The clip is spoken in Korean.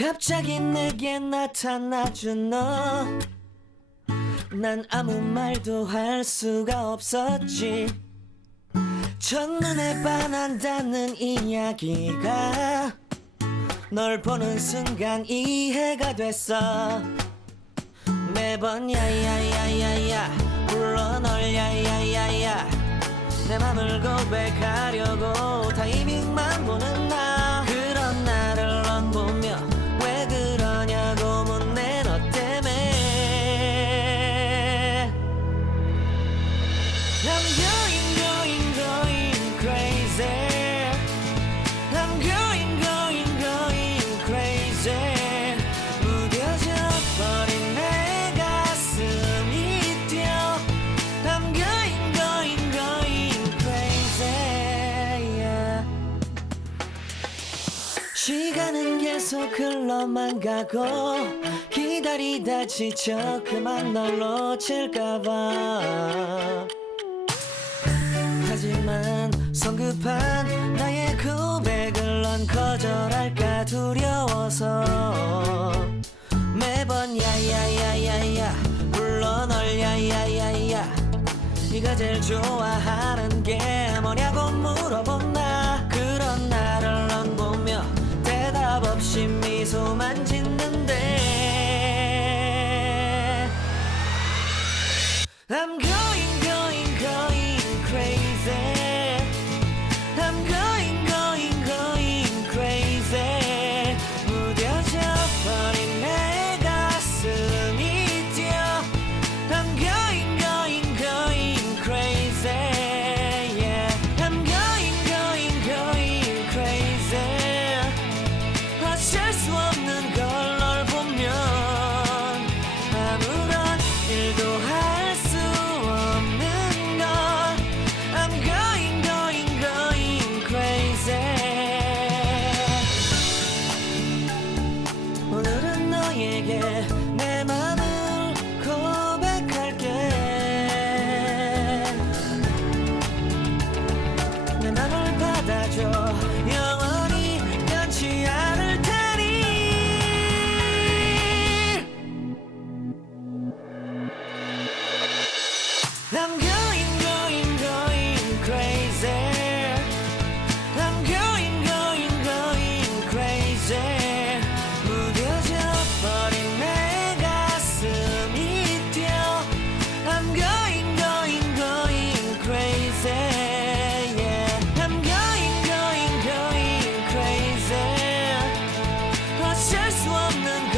갑자기 내게 나타나준 너, 난 아무 말도 할 수가 없었지. 첫눈에 반한다는 이야기가 널 보는 순간 이해가 됐어. 매번 야야야야야 불러 널 야야야야, 내 맘을 고백하려고 타이밍만 보는 나. 그런 나를 넌 보며 왜 그러냐고 묻네. 너 때문에 I'm going crazy. I'm going crazy. 무뎌져 버린 내 가슴이 뛰어. I'm going crazy, yeah. 시간은 계속 흘러만 가고 기다리다 지쳐 그만 널 놓칠까봐. 하지만 성급한 나의 고백을 넌 거절할까 두려워서 매번 야야야야야 불러 널 야야야야. 네가 제일 좋아하는 게 뭐냐고 물어본 나. 그런 나를 넌 보며 대답 없이 미소만 짓는데 I'm going crazy. I'm going crazy. 무뎌져 버린 내 가슴이 뛰어. I'm going crazy, yeah. I'm going crazy. 어쩔 수 없는 걸 널 보면 아무런 일도 할 수 없는 걸. I'm going crazy. 오늘은 너에게 내 맘을 고백할게. 내 맘을 받아줘. 영원히 변치 않을 테니. I'm going crazy. I'm going crazy. 무뎌져 버린 내 가슴이 뛰어. I'm going crazy, yeah. I'm going crazy. 어쩔 수 없는